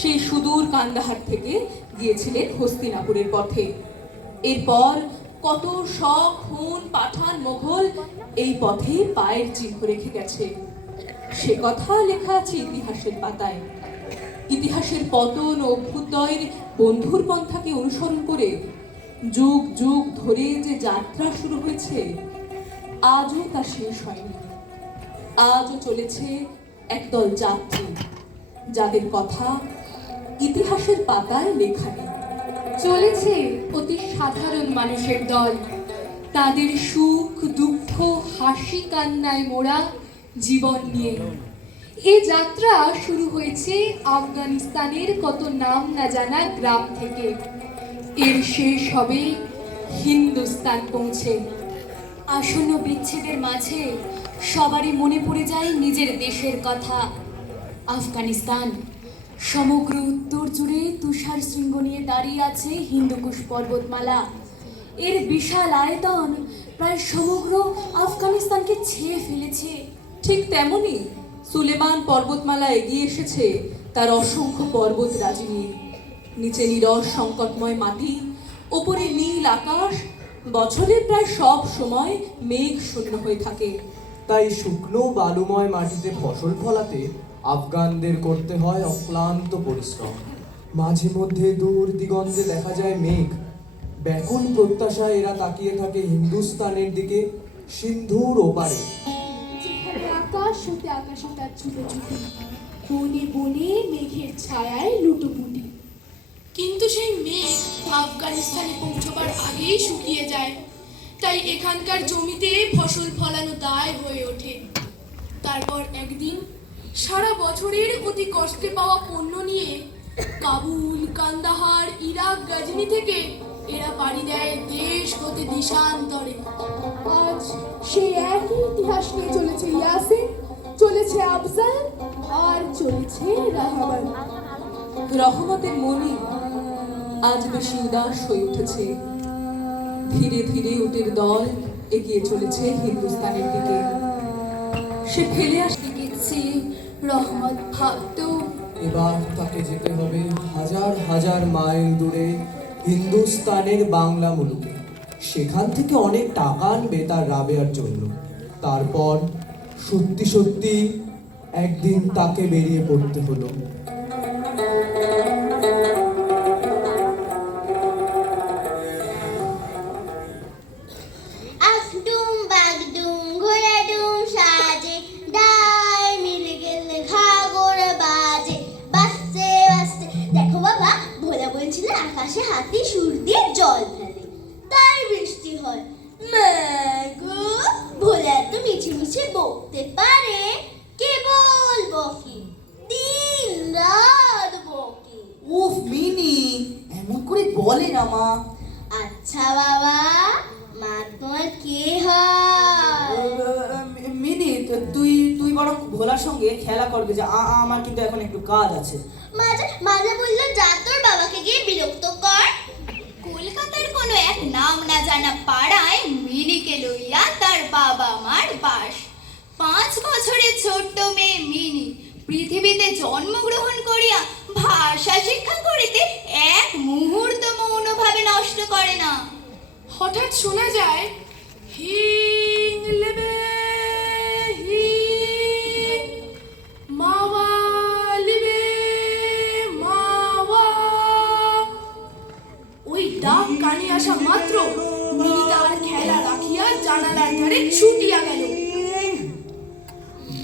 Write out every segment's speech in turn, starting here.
সেই সুদূর কান্দাহার থেকে গিয়েছিলেন হস্তিনাপুরের পথে। এরপর কত শক, হুন, পাঠান, মোঘল এই পথে পায়ের চিহ্ন রেখে গেছে। সে কথা লেখা আছে ইতিহাসের পাতায়। ইতিহাসের পতন ও অভ্যুদয়ের বন্ধুর পন্থাকে অনুসরণ করে যুগ যুগ ধরে যে যাত্রা শুরু হয়েছে, আজও তা শেষ হয়নি। আজও চলেছে একদল যাত্রী, যাদের কথা ইতিহাসের পাতায় লেখা নেই। চলেছে অতি সাধারণ মানুষের দল, তাদের সুখ দুঃখ হাসি কান্নায় মোড়া জীবন নিয়ে। এ যাত্রা শুরু হয়েছে আফগানিস্তানের কত নাম না জানা গ্রাম থেকে। এর শেষ হবে হিন্দুস্তান পৌঁছে। আসন্ন বিচ্ছেদের মাঝে সবারই মনে পড়ে যায় নিজের দেশের কথা। আফগানিস্তান সমগ্র উত্তর জুড়ে তুষার শৃঙ্গ নিয়ে দাঁড়িয়ে আছে হিন্দুকুশ পর্বতমালা। এর বিশাল আয়তন প্রায় সমগ্র আফগানিস্তানকে ছেয়ে ফেলেছে। ঠিক তেমনি সুলেমান পর্বতমালা এগিয়ে এসেছে তার অসংখ্য পর্বতরাজি নিয়ে। নিচে নীরস সংকটময় মাটি, ওপরে নীল আকাশ, বছরের প্রায় সব সময় মেঘ শূন্য হয়ে থাকে। তাই শুকনো বালুময় মাটিতে ফসল ফলাতে আফগানদের করতে হয় অক্লান্ত পরিশ্রম। মাঝে মধ্যে দূর দিগন্তে দেখা যায় মেঘ। ব্যাকুল প্রত্যাশায় এরা তাকিয়ে থাকে হিন্দুস্তানের দিকে, সিন্ধুর ওপারে। যেখানে আকাশ হতে আকাশে তার ছুটোছুটি, বনে বনে মেঘের ছায়ায় লুটোপুটি। কিন্তু সেই মেঘ আফগানিস্তানে পৌঁছবার আগেই শুকিয়ে যায়। তাই এখানকার জমিতে ফসল ফলানো দায় হয়ে ওঠে। তারপর একদিন সারা বছরের অতি কষ্টে পাওয়া পণ্য নিয়ে কাবুল, কান্দাহার, ইরাক, গাজনি থেকে এরা পাড়ি দেয় দেশ হতে দেশান্তরে। আজ সেই একই ইতিহাস নিয়ে চলেছে ইয়াসিন, চলেছে আফজাল, আর চলেছে রাহাবান। রহমতের মনে আজ বেশি উদাস হয়ে উঠেছে। ধীরে ধীরে উটের দল এগিয়ে চলেছে হিন্দুস্তানের দিকে। সে ফেলে আসতে গেছে রহমত ভাবত, এবার তাকে যেতে হবে হাজার হাজার মাইল দূরে হিন্দুস্তানের বাংলা মুলুকে। সেখান থেকে অনেক টাকা আনবে তার রাবেয়ার জন্য। তারপর সত্যি সত্যি একদিন তাকে বেরিয়ে পড়তে হলো। আকাশে হাতি সুর দিয়ে জল ফেলে, তাই বৃষ্টি হয়। মাগো, ভোলা তো মিছে মিছে বকতে পারে, কে বলবো কি দিন রাত বকে। উফ মিনি, এমন করে বলে না মা। আচ্ছা বাবা, মা তোমার কে হয়? মিনি, তুই তুই বরং ভোলার সঙ্গে খেলা করবে যে। আমার কিন্তু এখন একটু কাজ আছে। মাঝে মাঝে বললো যা তোর বাবাকে গিয়ে বিরক্ত কর। কলকাতার কোনো এক নাম না জানা পাড়ায় মিনিকে লইয়া তার বাবা মার বাস। 5 বছরের ছোট্ট মেয়ে মিনি পৃথিবীতে জন্মগ্রহণ করিয়া ভাষা শিক্ষা করিতে এক মুহূর্ত মৌনভাবে নষ্ট করে না। হঠাৎ শোনা যায় হিং লেবে হিং, মাওয়া লিবে মাওয়া। ওই ডাক কানে আসা মাত্র মিনি তাহার খেলা রাখিয়া জানালার ধারে ছুটিয়া গেল।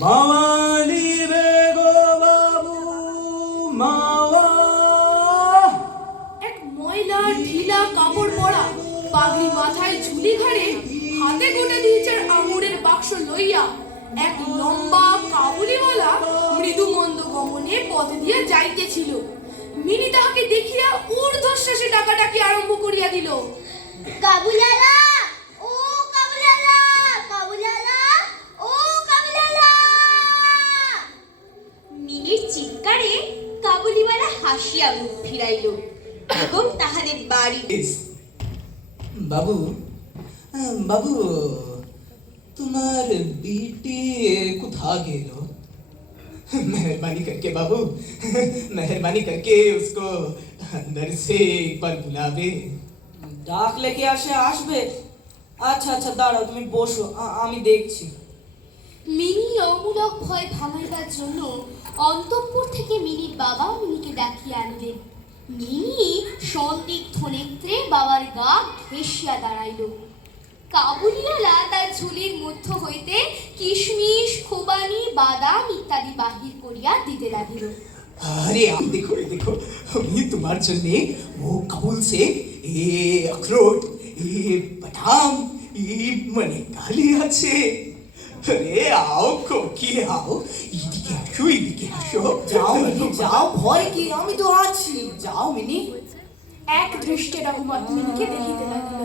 মাওয়ালি রে গো বাবু মাওয়া। এক ময়লা ঢিলা কাপড় পরা, পাগড়ি মাথায়, ঝুলি ঘাড়ে, হাতে গোটা 2-4 আঙুরের বাক্স লইয়া এক লম্বা কাবুলিওয়ালা মৃদু মন্দ গমনে পথ দিয়া যাইতেছিল। মিনি তাহাকে দেখিয়া ঊর্ধ্বশ্বাসে ডাকাডাকি আরম্ভ করিয়া দিল। কাবুলালা, ও কাবুলালা, কাবুলালা, ও কাবুলালা। মিনির চিৎকারে কাবুলিওয়ালা হাসিয়া মুখ ফিরাইল এবং তাহাদের বাড়ি। বাবু, বাবু, তোমার বিটি কোথা গেল? मेहरबानी करके बाबू, मेहरबानी करके उसको अंदर से एक बार बुलावे। ডাকলে কি আসবে? আচ্ছা আচ্ছা, দাঁড়াও, তুমি বসো, আমি দেখছি। মিনি অমূলক ভয় ভাঙাইবার জন্য অন্তঃপুর থেকে মিনির বাবা মিনিকে ডাকিয়ে আনলেন। মিনি সন্দিগ্ধ নেত্রে বাবার গা ঘেঁষিয়া দাঁড়াইল। কাবুলিওয়ালা তার ঝুলির মধ্য হইতে কিশমিশ, খোবানি, বাদাম ইত্যাদি বাহির করিয়া দিতে লাগিল। अरे आप देखो, ये देखो, ये तुम्हारे जन्ने वो काबुल से ये अखरोट, ये बादाम, ये मनेकाली আছে। अरे आओ কোকি आओ, এদিকে আসো। যাও মিনি, যাও, ভয় কি, আমি তো আছি, যাও মিনি। এক দৃষ্টে রহমত মিনিকে দেখিতে লাগিল।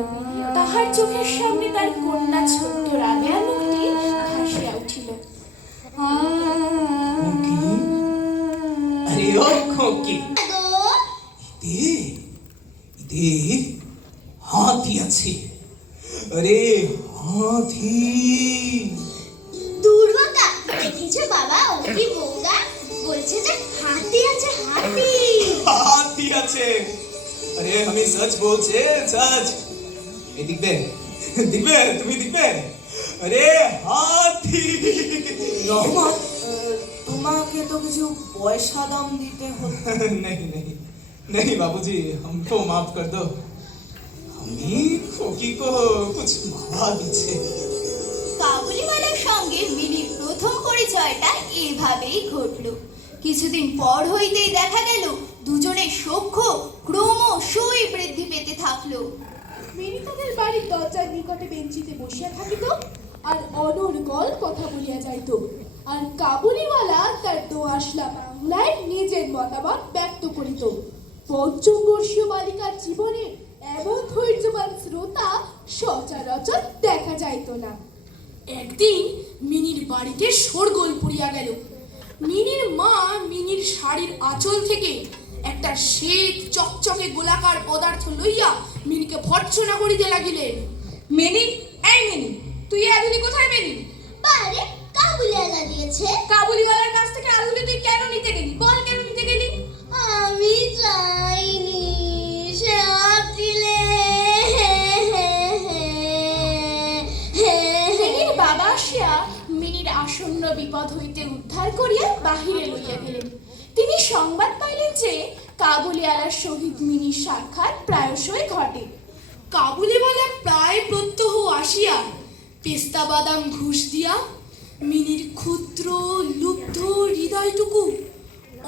তাহার চোখের সামনে তার কন্যা ছোট্ট রাবেয়া মুখটি ভাসিয়া উঠিল। কোকি, अरे ओ কোকি, গো ইদে হাতি আছে। अरे হাতি। দুর্গা, দেখেছো বাবা, ও কি বোকা, বলছে যে হাতি আছে, হাতি। হাতি আছে। अरे আমি সচ বলছে, সচ। এই দেখবে, তুমি দেখবে। अरे হাতি। রহমত, তোমাকে তো কিছু পয়সা দাম দিতে হবে। नहीं बाबूजी, हमको माफ कर दो। हमी खोकी को कुछ मावा दीजिए। কাবুলিওয়ালার সঙ্গে মিনির প্রথম পরিচয়টা এভাবেই ঘটল। কিছুদিন পর হইতেই দেখা গেল দুজনের সখ্য ক্রমশই বৃদ্ধি পেতে থাকলো। মিনি তাদের বাড়ির দরজার নিকটে বেঞ্চিতে বসিয়া থাকিত আর অনর্গল কথা বলিয়া যাইত। আর কাবুলিওয়ালা তার দোআঁশলা বাংলায় নিজের মতামত ব্যক্ত করিত। পঞ্চম বর্ষীয় বালিকার জীবনে এমন ধৈর্যবান শ্রোতা সচরাচর দেখা যাইত না। একদিন মিনির বাড়িতে শোরগোল পড়িয়া গেল। মিনির মা মিনির শাড়ির আঁচল থেকে একটা শ্বেত চকচকে গোলাকার পদার্থ লইয়া মিনিকে ভর্ৎসনা করিতে লাগিলেন। মিনি, এই মিনি, তুই এই আধুলি কোথায় পেলি? বারে কাবুলিওয়ালা দিয়েছে। কাবুলিওয়ালার কাছ থেকে আধুলি তুই কেন নিতে গেলি? বল কেন নিতে গেলি? আমি চাইনি, সে দিলে। মিনির বাবা আসিয়া মিনির আসন্ন বিপদ হইতে উদ্ধার করিয়া বাহিরে লইয়া গেলেন। তিনি সংবাদ পাইলেন যে কাবুলিওয়ালার সহিত মিনির সাক্ষাৎ প্রায়শই ঘটে। কাবুলিওয়ালা প্রায় প্রত্যহ আসিয়া পেস্তা বাদাম ঘুষ দিয়া মিনির ক্ষুদ্র লুব্ধ হৃদয়টুকু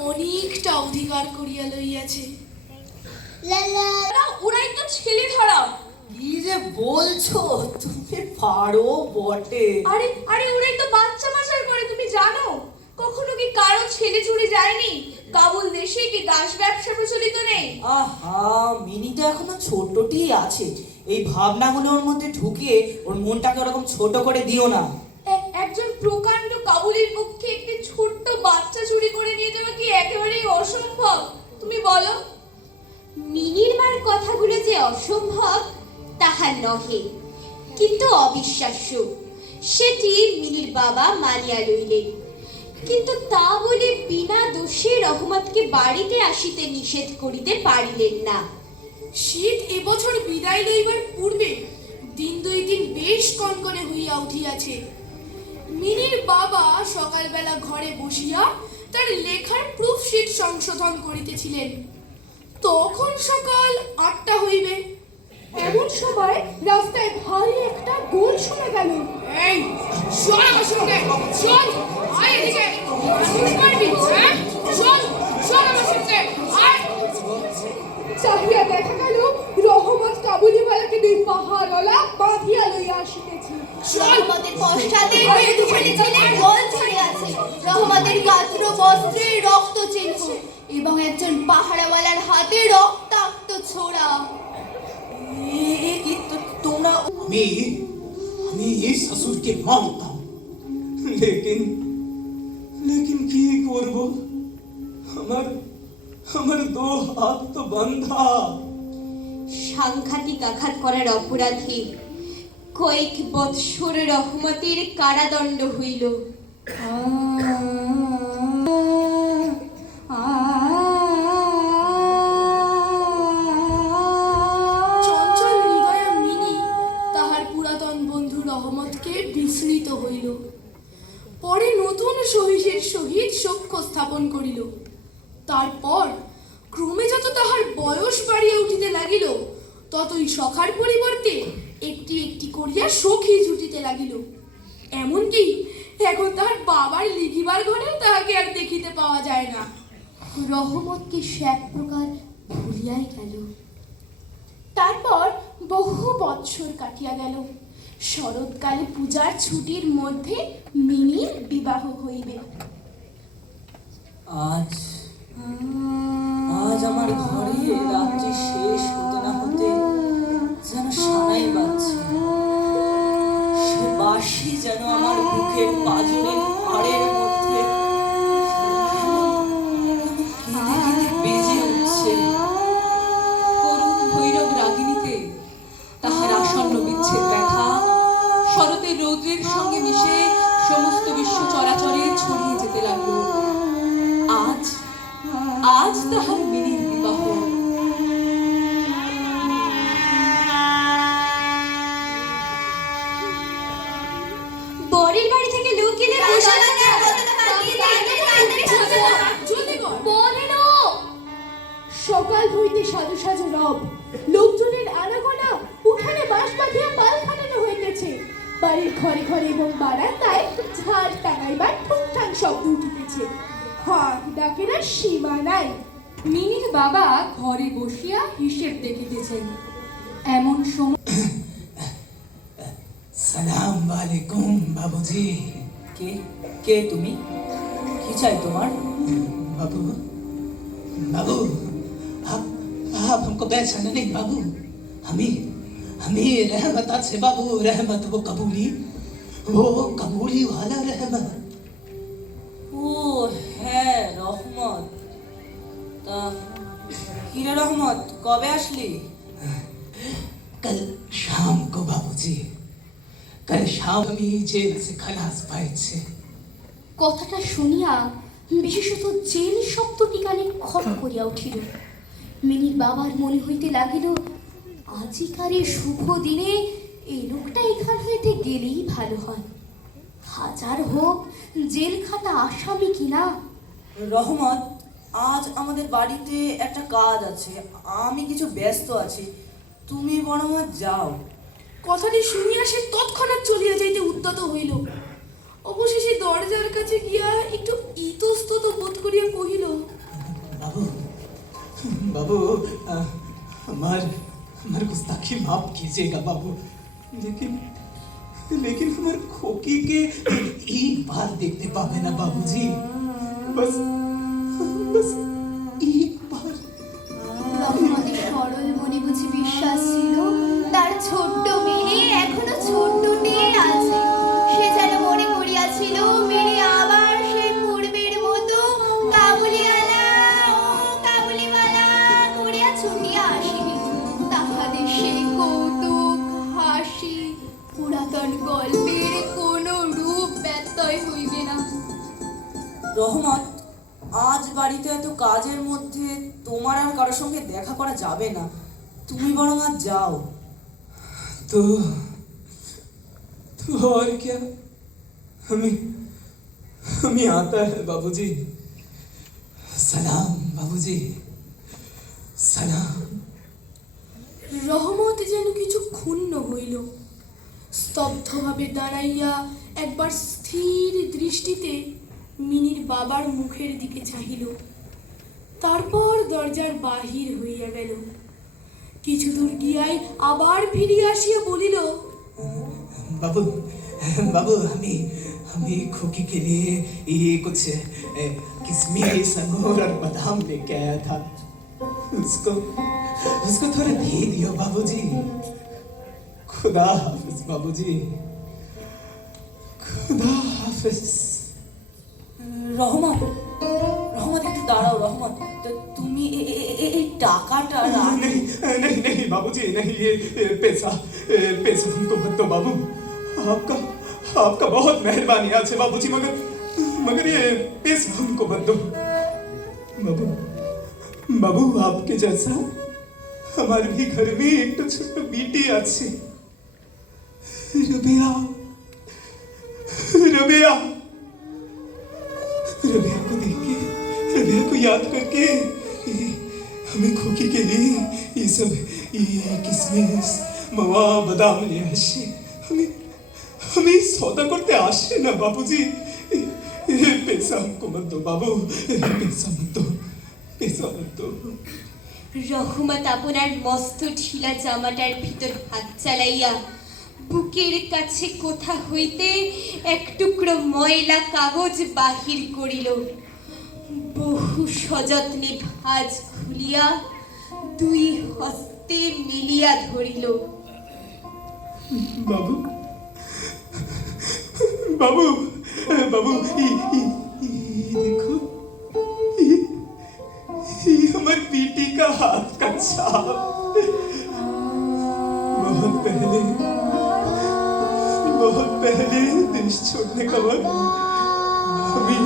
অনেকটা অধিকার করিয়া লইয়াছে। লালা, ওরাই তো ছেলে ধরা। কি যে বলছো, তুমি পারো বটে। আরে ওরাই তো বাচ্চা মাসার করে, তুমি জানো? কখনো কি কারো ছেলে চুরি যায়নি? কাবুল দেশে কি দাস ব্যবসা প্রচলিত নেই? আহা, মিনি তো এখনো ছোটটি আছে। এই ভাবনাগুলো ওর মধ্যে ঢুকিয়ে ওর মনটাকে ওরকম ছোট করে দিও না। একজন প্রকাণ্ড কাবুলির পক্ষে একটি ছোট্ট বাচ্চা চুরি করে নিয়ে যাওয়া কি একেবারেই অসম্ভব? তুমি বলো। মিনির মার কথাগুলো যে অসম্ভব তাহা নহে, কিন্তু অবিশ্বাস্য সেটি মিনির বাবা মানিয়া লইলেন। কিন্তু তা বলে বিনা দোষে রহমতকে বাড়িতে আসিতে নিষেধ করিতে পারিলেন না। শীত এবছর বিদায় লইবার পূর্বে দিন দুই দিন বেশ কনকনে হইয়া উঠিয়াছে। মিনির বাবা সকালবেলা ঘরে বসিয়া তার লেখার প্রুফশিট সংশোধন করিতেছিলেন। তখন সকাল 8টা হইবে। এমন সময় রাস্তায় ভারী একটা গোল শোনা গেল। এই চল আমার সঙ্গে, চল, আয় এদিকে, আসতে পারবি? হ্যাঁ, চল আমার সঙ্গে, আয়। চাহিয়া দেখা গেল রহমত কাবুলিওয়ালাকে দুই পাহাড়ওয়ালা বাঁধিয়া লইয়া আসিতেছে। রহমতের পশ্চাতে দুখানি ছেলের গোল ছড়ে আছে, রহমতের গাত্র বস্ত্রে রক্ত চিহ্ন এবং একজন পাহাড়াওয়ালার হাতে রক্তাক্ত ছোড়া। তোমরা আমি ससुर के मानता हूँ, लेकिन কি করব? আমার দো হাত তো বাঁধা। সাংঘাতিক আঘাত করার অপরাধে কয়েক বৎসর রহমতের কারাদণ্ড হইল। তারপর ক্রমে যত তাহার বয়স বাড়িয়া উঠিতে লাগিল, ততই সখার পরিবর্তে একটি একটি করিয়া সখী জুটিতে লাগিল। এমনকি এখন তাহার বাবার লিখিবার ঘরেও তাহাকে আর দেখিতে পাওয়া যায় না। রহমতকে সে এক প্রকার ভুলিয়াই গেল। তারপর বহু বৎসর কাটিয়া গেল। শরৎকালে পূজার ছুটির মধ্যে মিনির বিবাহ হইবে। আজ আজ আমার ঘরে রাত্রি শেষ হতে না হতে যেন সানাই বাজছে। সে বাঁশি যেন আমার বুকের পাঁজরের হাড়ের মধ্যে কেঁদে কেঁদে বেজে উঠছে। করুণ ভৈরব রাগিনীতে তাহার আসন্ন বিচ্ছেদ ব্যথা শরতের রৌদ্রের সঙ্গে মিশে সমস্ত বিশ্ব চরাচরে ছড়িয়ে যেতে লাগলো। আজ আজ তাহার মিনির বিবাহ। বরের বাড়ি থেকে লোক এলে সকাল হইতে সাজু সাজু রব, লোকজনের আনাগোনা, উঠানে বাঁশ বাঁধিয়া পাল খাটানো হইতেছে। বাড়ির ঘরে ঘরে এবং বারান্দায় ঝাড় টাঙাইবার ঠুকঠাক শব্দ উঠিতেছে। হাঁক ডাকের আর সীমা নাই। মিনির বাবা ঘরে বসিয়া হিসেব দেখিতেছেন। এমন সময় সালাম আলাইকুম বাবুজি। কে কে তুমি? কি চাই তোমার? बाबू बाबू आप हमको पहचाना नहीं बाबू? हमें हमें रहमत से बाबू, रहमत वो कबूली वाला रहमत। ও হ্যাঁ, রহমত। তা কিরে রহমত, কবে আসলি? कल शाम को बाबूजी, कल शाम আমি জেল से खलास পাইছে। কথাটা শুনিয়া বিশেষত জেল শব্দটি কানে খট করিয়া উঠিল। মিনির বাবার মনে হইতে লাগিল, আজিকার এই শুভ দিনে এই লোকটা এখান হইতে গেলেই ভালো হয়। হাজার হোক জেল খাটা আসামি কিনা। রহমত, আজ আমাদের বাড়িতে একটা কাজ আছে, আমি কিছু ব্যস্ত আছি, তুমি বরং আজ যাও। কথাটি শুনিয়া সে তৎক্ষণাৎ চলিয়া যাইতে উদ্যত হইল। অবশেষে দরজার কাছে গিয়া একটু ইতস্তত বোধ করিয়া কহিল, बाबू बाबू हमार गुस्ताखी माफ कीजिएगा बाबू, लेकिन लेकिन हमारे खोकी के एक बार देखते पावे ना बाबूजी, बस बस एक बार। রহমতের সরল মনে বুঝি বিশ্বাস ছিল তার ছোট্ট মেয়ে এখনো ছোট্টটিই আছে। সে যেন মনে করিয়াছিল মেয়ে আবার সেই পূর্বের মতো কাবুলিওয়ালা ও কাবুলিওয়ালা করিয়া ছুটিয়া আসিবে। তাহাদের সেই কৌতুক হাসি পুরাতন গল্পের কোনো রূপ ব্যত্যয় হইবে না। রহমত, আজ বাড়িতে এত কাজের মধ্যে তোমার আর কারোর সঙ্গে দেখা করা যাবে না, তুমি বরং আজ যাও। तो और क्या, हमें आता है बाबूजी। सलाम बाबूजी, सलाम। রহমত যেন কিছু ক্ষুণ্ণ হইল। স্তব্ধভাবে দাঁড়াইয়া একবার স্থির দৃষ্টিতে মিনির বাবার মুখের দিকে চাহিল। তারপর দরজার বাহির হইয়া গেল। কিছু দূর গিয়াই আবার ফিরিয়া আসিয়া বলিল, बाबू बाबू हमें खोकी के लिए ये कुछ किशमिश, अंगूर और बादाम लेके आया था, उसको थोड़ा दे दियो बाबूजी। खुदा हाफिज बाबूजी, खुदा हाफिज। রহমত, রহমত একটু দাঁড়াও। রহমত, তো তুমি এই টাকাটা नहीं नहीं नहीं बाबूजी, नहीं, ये पैसा हमको मत दो बाबू। आपका बहुत मेहरबानी आज है बाबूजी, मगर ये पैसा हमको मत दो बाबू। बाबू, आपके जैसा हमारे भी घर में एक तो छोटा बेटी আছে, रबिया। रबिया को देखिए, रबिया को याद करके हमें खोकी के लिए ये सब ये किशमिश मावा बादाम ले আসে हमें सौदा करते আসে ना बाबूजी पैसा हमको मत दो बाबू पैसा मत दो पैसा मत दो রহমত আপনার মস্ত ঢিলা জামাটার ভিতর হাত চালাইয়া বুকের কাছে কোথা হইতে এক টুকরো ময়লা কাগজ বাহির করিল, বহু সযত্নে ভাঁজ খুলিয়া দুই হস্তে মিলিয়া ধরিল। बाबू बाबू बाबू देखो ये हमारे बेटी का हाथ का छाप बहुत पहले देश छोड़ने का वक्त हमें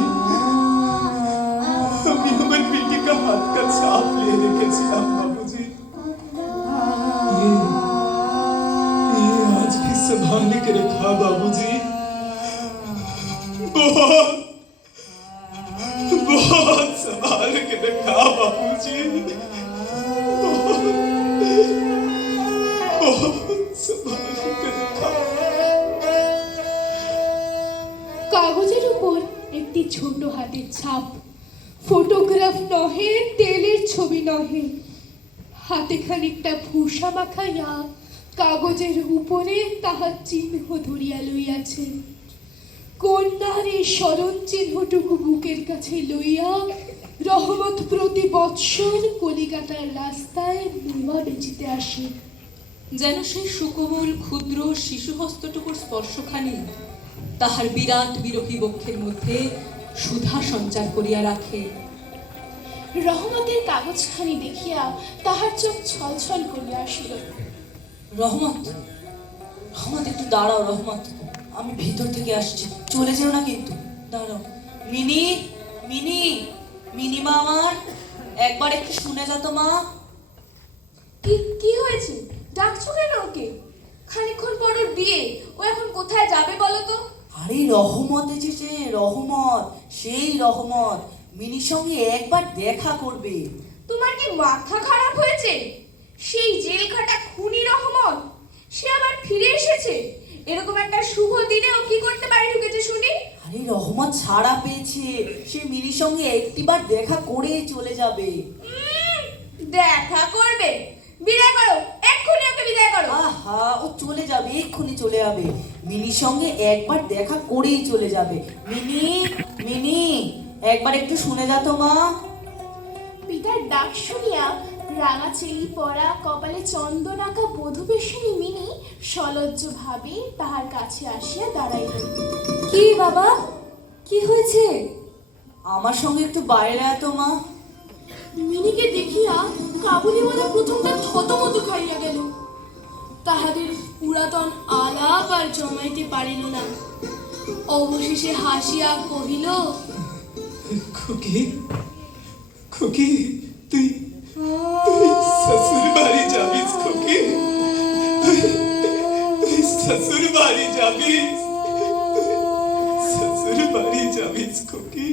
हमारी बेटी का हाथ का छाप ले लेके चला बाबूजी। ये आज भी संभाल के रखा बाबूजी, बहुत बहुत संभाल के रखा बाबूजी, बहुत संभाल के रखा। কাগজের উপর একটি ছোট হাতের ছাপ, ফটোগ্রাফ নহে, তেলের ছবি নহে। হাতে খানিকটা ভূষা মাখাইয়া কাগজের উপরে তাহার চিহ্ন ধরিয়া লইয়াছে। কন্যার এই স্মরণ চিহ্নটুকু বুকের কাছে লইয়া রহমত প্রতি বৎসর কলিকাতার রাস্তায় মেওয়া বেচিতে আসে। যেন সেই সুকোমল ক্ষুদ্র শিশু হস্তটুকুর স্পর্শখানি তাহার বিরাট বিরহী বক্ষের মধ্যে সুধা সঞ্চার করিয়া রাখে। রহমতের কাগজখানি দেখিয়া তাহার চোখ ছলছল করিয়া আসিল। রহমত, রহমত একটু দাঁড়াও রহমত, আমি ভিতর থেকে আসছি, চলে যেও না কিন্তু, দাঁড়াও। মিনি, মিনি, মিনি মা আমার, একবার একটু শুনে যা তো মা। কি হয়েছে? ডাকছো কেন ওকে? খানিকক্ষণ পর ওর বিয়ে, ও এখন কোথায় যাবে বলো তো? আরে রহমত এসেছে, রহমত, সেই রহমত মিনির সঙ্গে একবার দেখা করবে। তোমার কি মাথা খারাপ হয়েছে? সেই জেল খাটা খুনি রহমত সে আবার ফিরে এসেছে। এরকম একটা শুভ দিনে ও কি করতে বাড়ি ঢুকেছে শুনি? আরে রহমত ছাড়া পেয়েছে, সে মিনির সঙ্গে একটিবার দেখা করে চলে যাবে। দেখা করবে? বিদায় করো, এক্ষুনি ওকে বিদায় করো। আহা, ও চলে যাবে, এক্ষুনি চলে যাবে, মিনির সঙ্গে একবার দেখা করেই চলে যাবে। মিনি, মিনি, একবার একটু শুনে যা তো মা। পিতার ডাক শুনিয়া রাঙা চেলি পরা কপালে চন্দন আঁকা বধূবেশিনী মিনি সলজ্জ ভাবে তাহার কাছে আসিয়া দাঁড়াইল। কি বাবা, কি হয়েছে? আমার সঙ্গে একটু বাইরে আয় তো মা। মিনিকে দেখিয়া কাবুলিওয়ালা প্রথমটা থতমত খাইয়া গেল। তাহাদের পুরাতন আলাপ আর জমাইতে পারিল না। অবশেষে হাসিয়া কহিল, খুকি খুকি তুই তুই শ্বশুর বাড়ি যাবিস খুকি, তুই শ্বশুর বাড়ি যাবিস, শ্বশুর বাড়ি যাবিস খুকি।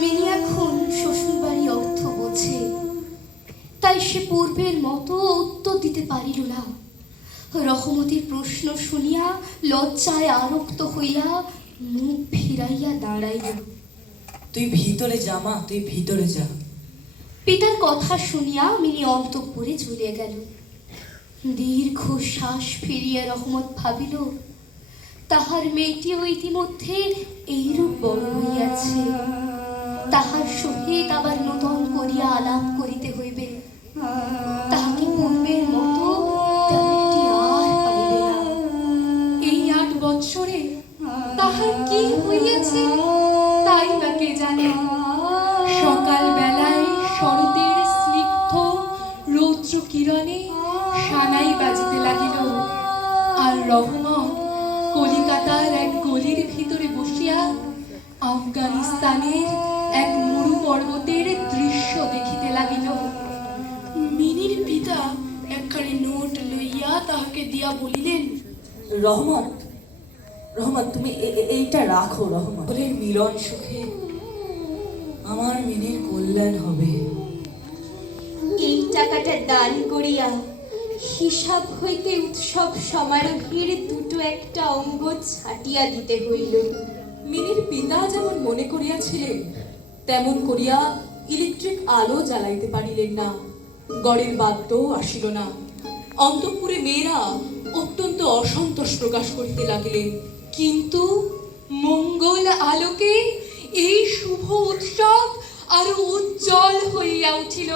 মিনি এখন শ্বশুর বাড়ি অর্থ বোঝে, তাই সে পূর্বের মতো উত্তর দিতে পারিল না। রহমতের প্রশ্ন শুনিয়া লজ্জায় আরক্ত হইয়া মুখ ফিরাইয়া দাঁড়াইল। তুই ভিতরে যা মা, তুই ভিতরে যা। পিতার কথা শুনিয়া মিনি অন্তঃপুরে চলিয়া গেল। দীর্ঘ শ্বাস ফিরিয়া রহমত ভাবিল, তাহার মেয়েটিও ইতিমধ্যে এইরূপ বড় হইয়াছে, তাহার সহিত আবার নূতন করিয়া আলাপ করিতে হইবে। তাহাকে পূর্বের মতো তেমনটি আর পাইবে না। এই 8 বৎসরে তাহার কি হইয়াছে তাই বা কে জানে। সকাল বেলায় শরতের স্নিগ্ধ রৌদ্র কিরণে সানাই বাজিতে লাগিল, আর রহমত কলিকাতার এক গলির ভিতরে বসিয়া আফগানিস্তানের এক মরু পর্বতের দৃশ্য দেখিতে লাগিল। মিনির পিতা একখানি নোট লইয়া তাহাকে দিয়া বলিলেন, রহমত, রহমত তুমি এইটা রাখো রহমত। মিলন সুখে আমার মিনির কল্যাণ হবে। এই টাকাটা দান করিয়া হিসাব হইতে উৎসব সমারোহের দুটো একটা অঙ্গ ছাটিয়া দিতে হইল। মিনির পিতা যেমন মনে করিয়াছিলেন তেমন করিয়া ইলেকট্রিক আলো জ্বালাইতে পারিলেন না, গড়ের বাদ্যও আসিল না। অন্তঃপুরে মেয়েরা অত্যন্ত অসন্তোষ প্রকাশ করিতে লাগিলেন। কিন্তু মঙ্গল আলোকে এই শুভ উৎসব আরো উজ্জ্বল হইয়া উঠিল।